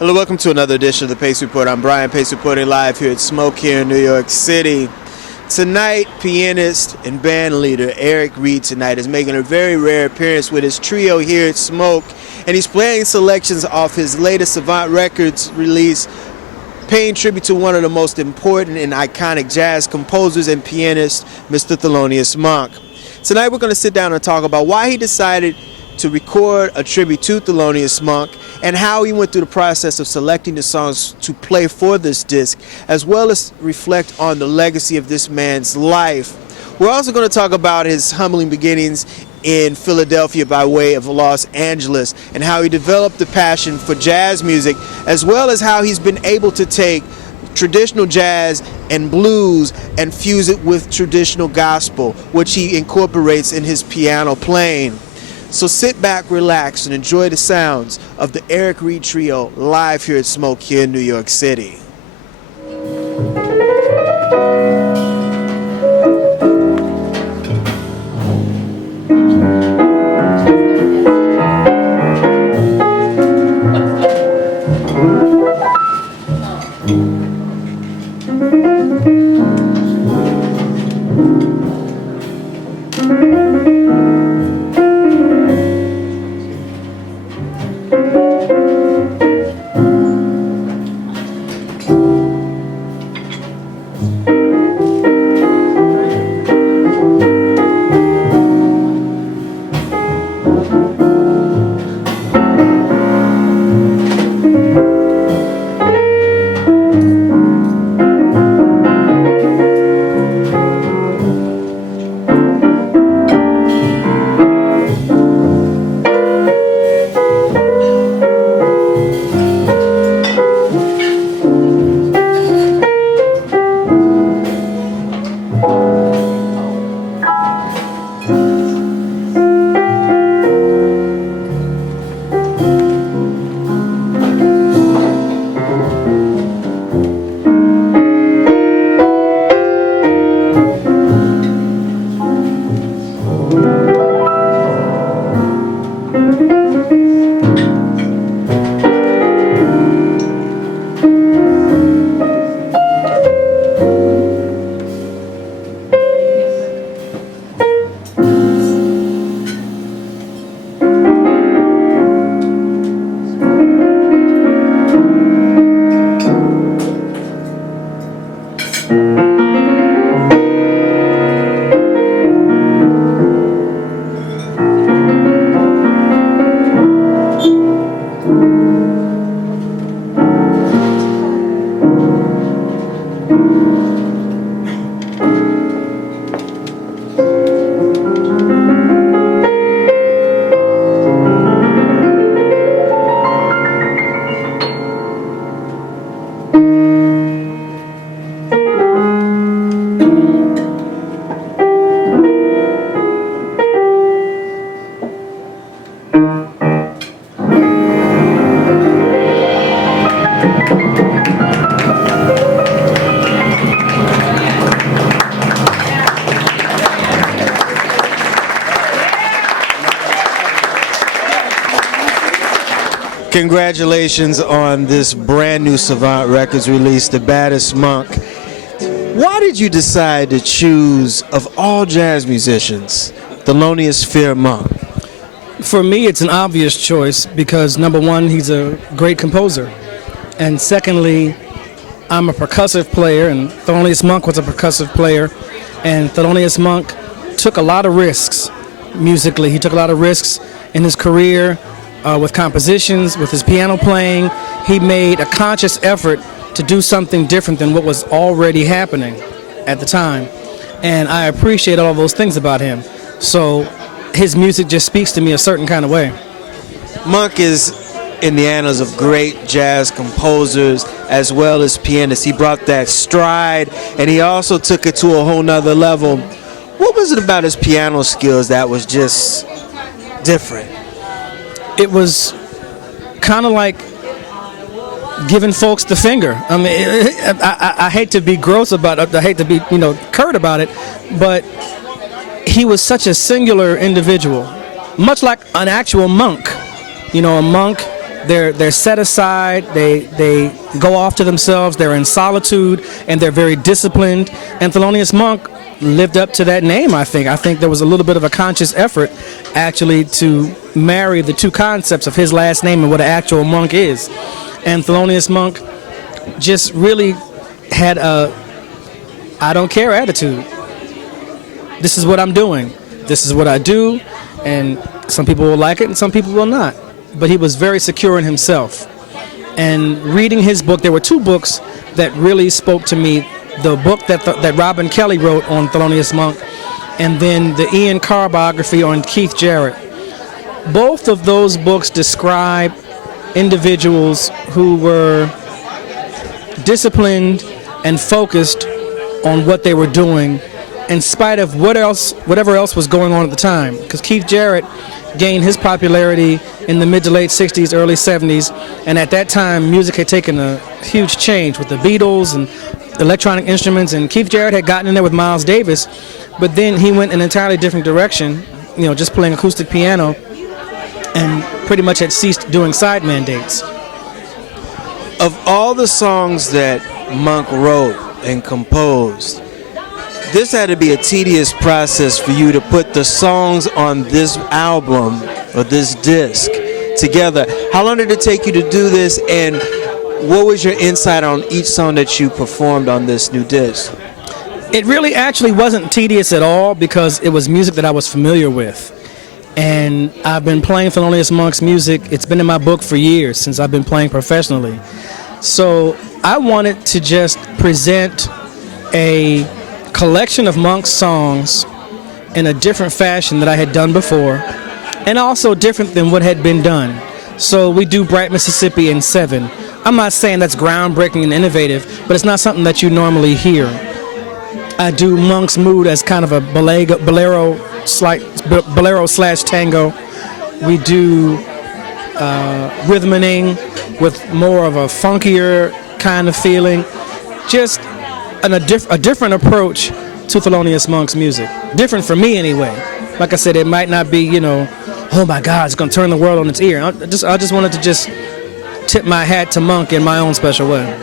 Hello, welcome to another edition of the Pace Report. I'm Brian, Pace reporting live here at Smoke here in New York City. Tonight, pianist and band leader Eric Reed tonight is making a very rare appearance with his trio here at Smoke, and he's playing selections off his latest Savant Records release, paying tribute to one of the most important and iconic jazz composers and pianists, Mr. Thelonious Monk. Tonight we're going to sit down and talk about why he decided to record a tribute to Thelonious Monk and how he went through the process of selecting the songs to play for this disc, as well as reflect on the legacy of this man's life. We're also going to talk about his humbling beginnings in Philadelphia by way of Los Angeles and how he developed the passion for jazz music, as well as how he's been able to take traditional jazz and blues and fuse it with traditional gospel, which he incorporates in his piano playing. So sit back, relax, and enjoy the sounds of the Eric Reed Trio live here at Smoke here in New York City. Congratulations on this brand new Savant Records release, The Baddest Monk. Why did you decide to choose, of all jazz musicians, Thelonious Monk? For me, it's an obvious choice because, number one, he's a great composer. And secondly, I'm a percussive player, and Thelonious Monk was a percussive player. And Thelonious Monk took a lot of risks musically. He took a lot of risks in his career with compositions, with his piano playing. He made a conscious effort to do something different than what was already happening at the time. And I appreciate all those things about him. So his music just speaks to me a certain kind of way. Monk is in the annals of great jazz composers as well as pianists. He brought that stride, and he also took it to a whole nother level. What was it about his piano skills that was just different? It was kind of like giving folks the finger. I mean, I hate to be gross about it. I hate to be, curt about it, but he was such a singular individual, much like an actual monk. A monk They're set aside. They go off to themselves. They're in solitude, and they're very disciplined. And Thelonious Monk lived up to that name. I think there was a little bit of a conscious effort, actually, to marry the two concepts of his last name and what an actual monk is. And Thelonious Monk just really had a I don't care attitude. This is what I'm doing. This is what I do, and some people will like it and some people will not. But he was very secure in himself. And reading his book, there were two books that really spoke to me. The book that Robin Kelly wrote on Thelonious Monk, and then the Ian Carr biography on Keith Jarrett. Both of those books describe individuals who were disciplined and focused on what they were doing in spite of whatever else was going on at the time. Because Keith Jarrett gained his popularity in the mid to late 60s, early 70s, and at that time music had taken a huge change with the Beatles and electronic instruments, and Keith Jarrett had gotten in there with Miles Davis, but then he went an entirely different direction, just playing acoustic piano, and pretty much had ceased doing sideman dates. Of all the songs that Monk wrote and composed, this had to be a tedious process for you to put the songs on this album or this disc together. How long did it take you to do this, and what was your insight on each song that you performed on this new disc? It really actually wasn't tedious at all because it was music that I was familiar with. And I've been playing Thelonious Monk's music. It's been in my book for years, since I've been playing professionally. So I wanted to just present a collection of Monk's songs in a different fashion that I had done before, and also different than what had been done. So we do Bright Mississippi in 7. I'm not saying that's groundbreaking and innovative, but it's not something that you normally hear. I do Monk's Mood as kind of a bolero slash tango. We do Rhythmaning with more of a funkier kind of feeling. Just a different approach to Thelonious Monk's music. Different for me anyway. Like I said, it might not be, oh my God, it's going to turn the world on its ear. I just wanted to just tip my hat to Monk in my own special way.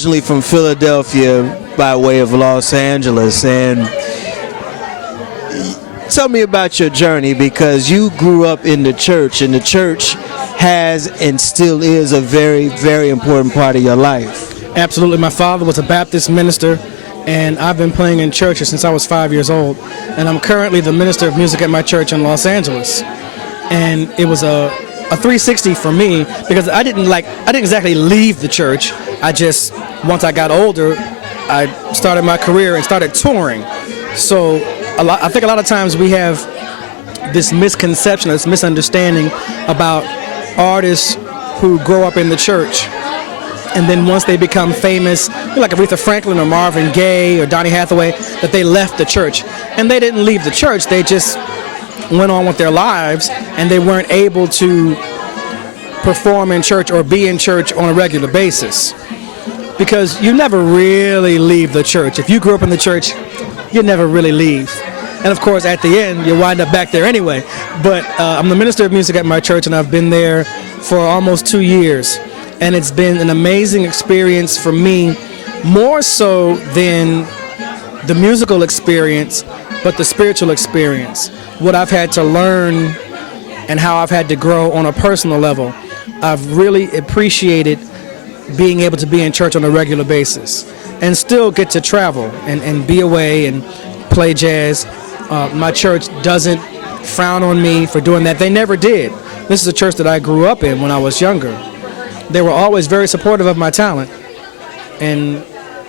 originally from Philadelphia by way of Los Angeles, and tell me about your journey, because you grew up in the church, and the church has and still is a very, very important part of your life. Absolutely. My father was a Baptist minister, and I've been playing in churches since I was 5 years old. And I'm currently the minister of music at my church in Los Angeles. And it was a 360 for me, because I didn't exactly leave the church. I just, once I got older, I started my career and started touring. So I think a lot of times we have this misconception, this misunderstanding about artists who grow up in the church, and then once they become famous, like Aretha Franklin or Marvin Gaye or Donny Hathaway, that they left the church. And they didn't leave the church, they just went on with their lives, and they weren't able to perform in church or be in church on a regular basis. Because you never really leave the church. If you grew up in the church, you never really leave. And of course, at the end, you wind up back there anyway. But I'm the minister of music at my church, and I've been there for almost 2 years. And it's been an amazing experience for me, more so than the musical experience, but the spiritual experience. What I've had to learn and how I've had to grow on a personal level. I've really appreciated being able to be in church on a regular basis and still get to travel and be away and play jazz. My church doesn't frown on me for doing that. They never did. This is a church that I grew up in when I was younger. They were always very supportive of my talent, and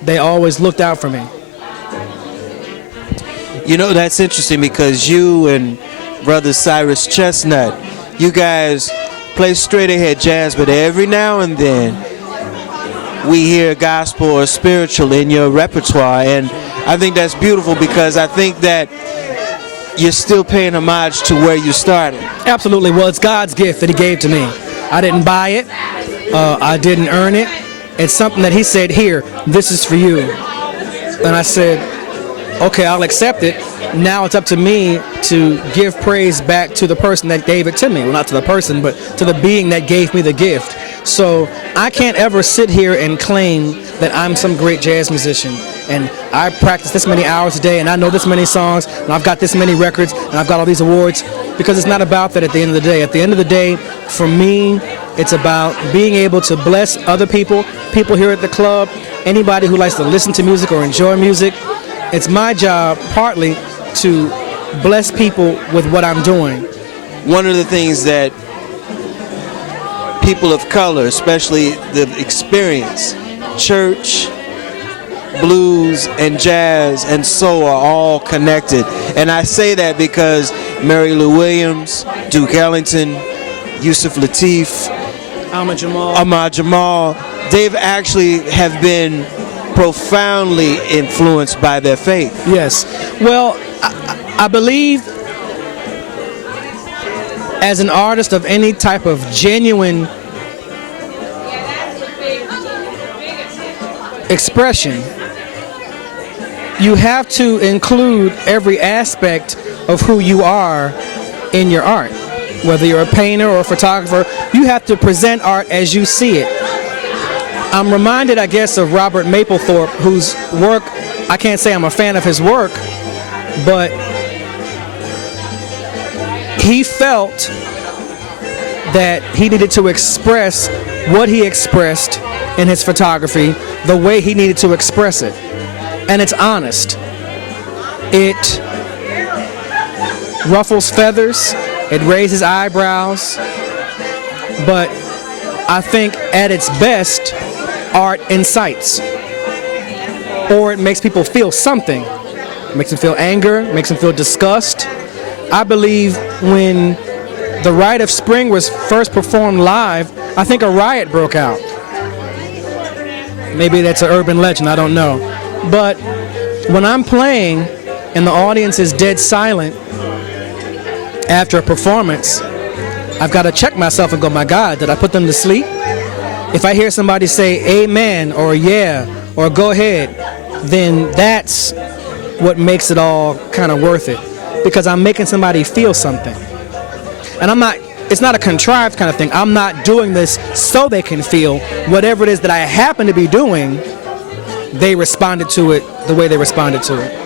they always looked out for me. You know, that's interesting, because you and brother Cyrus Chestnut, you guys play straight ahead jazz, but every now and then we hear gospel or spiritual in your repertoire, and I think that's beautiful, because I think that you're still paying homage to where you started. Absolutely. Well, it's God's gift that he gave to me. I didn't buy it. I didn't earn it. It's something that he said, here, this is for you. And I said, okay, I'll accept it. Now it's up to me to give praise back to the person that gave it to me. Well, not to the person, but to the being that gave me the gift. So I can't ever sit here and claim that I'm some great jazz musician, and I practice this many hours a day, and I know this many songs, and I've got this many records, and I've got all these awards, because it's not about that at the end of the day. At the end of the day, for me, it's about being able to bless other people, people here at the club, anybody who likes to listen to music or enjoy music. It's my job, partly, to bless people with what I'm doing. One of the things that people of color, especially the experience, church, blues, and jazz, and soul are all connected. And I say that because Mary Lou Williams, Duke Ellington, Yusuf Lateef, Ahmad Jamal, they've actually have been profoundly influenced by their faith. Yes. Well, I believe as an artist of any type of genuine expression, you have to include every aspect of who you are in your art. Whether you're a painter or a photographer, you have to present art as you see it. I'm reminded, I guess, of Robert Mapplethorpe, whose work, I can't say I'm a fan of his work, but he felt that he needed to express what he expressed in his photography the way he needed to express it. And it's honest. It ruffles feathers, it raises eyebrows, but I think at its best, art incites, or it makes people feel something. It makes them feel anger, makes them feel disgust. I believe when The Rite of Spring was first performed live, I think a riot broke out. Maybe that's an urban legend, I don't know. But when I'm playing and the audience is dead silent after a performance, I've got to check myself and go, my God, did I put them to sleep? If I hear somebody say amen or yeah or go ahead, then that's what makes it all kind of worth it, because I'm making somebody feel something. And it's not a contrived kind of thing. I'm not doing this so they can feel. Whatever it is that I happen to be doing they responded to it the way they responded to it.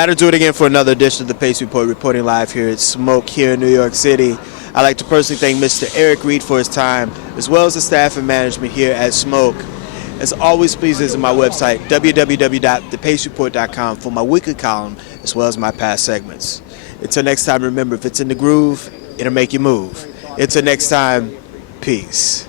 That'll do it again for another edition of the Pace Report, reporting live here at Smoke here in New York City. I'd like to personally thank Mr. Eric Reed for his time, as well as the staff and management here at Smoke. As always, please visit my website, www.thepacereport.com, for my weekly column, as well as my past segments. Until next time, remember, if it's in the groove, it'll make you move. Until next time, peace.